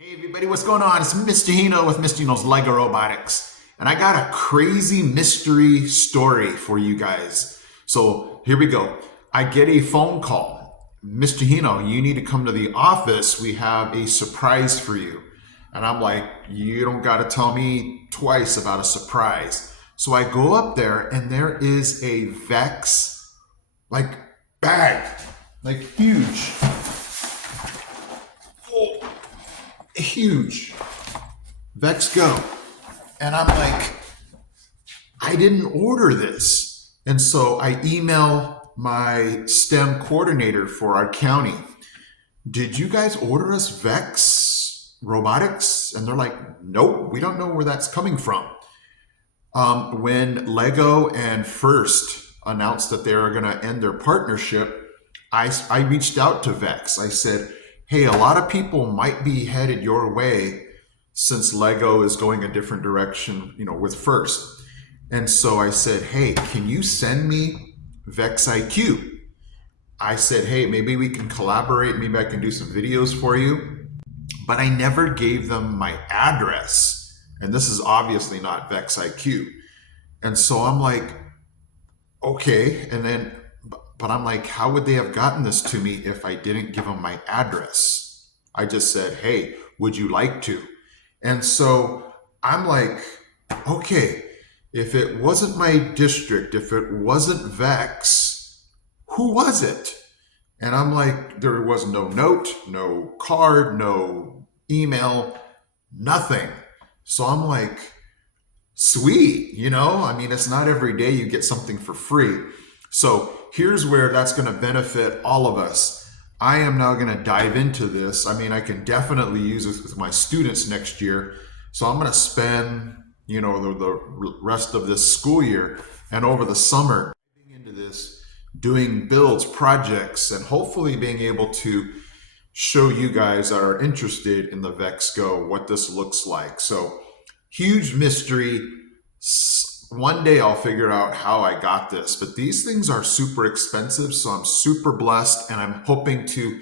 Hey everybody, what's going on? It's Mr. Hino with Mr. Hino's LEGO Robotics. And I got a crazy mystery story for you guys. So here we go. I get a phone call. Mr. Hino, you need to come to the office. We have a surprise for you. And I'm like, you don't got to tell me twice about a surprise. So I go up there and there is a Vex like bag, like huge. Huge Vex Go. And I'm like, I didn't order this. And so I email my STEM coordinator for our county. Did you guys order us Vex Robotics? And they're like, nope, we don't know where that's coming from. When Lego and First announced that they were going to end their partnership, I reached out to Vex. I said, hey, a lot of people might be headed your way since Lego is going a different direction, with First. And so I said, hey, can you send me Vex IQ? I said, hey, maybe we can collaborate. Maybe I can do some videos for you. But I never gave them my address. And this is obviously not Vex IQ. And so I'm like, okay. But I'm like, how would they have gotten this to me if I didn't give them my address? I just said, hey, would you like to? And so I'm like, okay, if it wasn't my district, if it wasn't Vex, who was it? And I'm like, there was no note, no card, no email, nothing. So I'm like, sweet, it's not every day you get something for free. So here's where that's going to benefit all of us. I am now going to dive into this. I can definitely use this with my students next year. So I'm going to spend, the rest of this school year and over the summer into this, doing builds, projects, and hopefully being able to show you guys that are interested in the Vex Go what this looks like. So huge mystery. One day I'll figure out how I got this, but these things are super expensive. So I'm super blessed and I'm hoping to,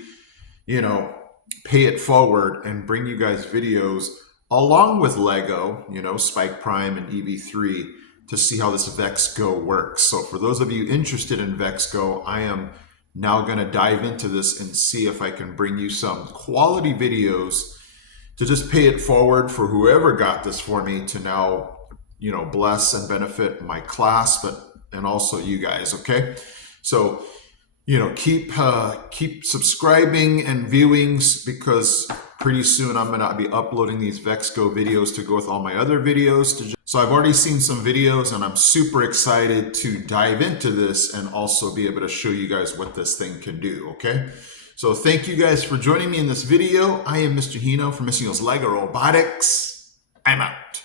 pay it forward and bring you guys videos along with Lego, Spike Prime and EV3 to see how this Vex Go works. So for those of you interested in Vex Go, I am now going to dive into this and see if I can bring you some quality videos to just pay it forward for whoever got this for me to now bless and benefit my class, and also you guys. Okay, so keep subscribing and viewings, because pretty soon I'm gonna be uploading these Vex Go videos to go with all my other videos. So I've already seen some videos and I'm super excited to dive into this and also be able to show you guys what this thing can do. Okay, so thank you guys for joining me in this video. I am Mr. Hino from Mr. Hino's LEGO Robotics. I'm out.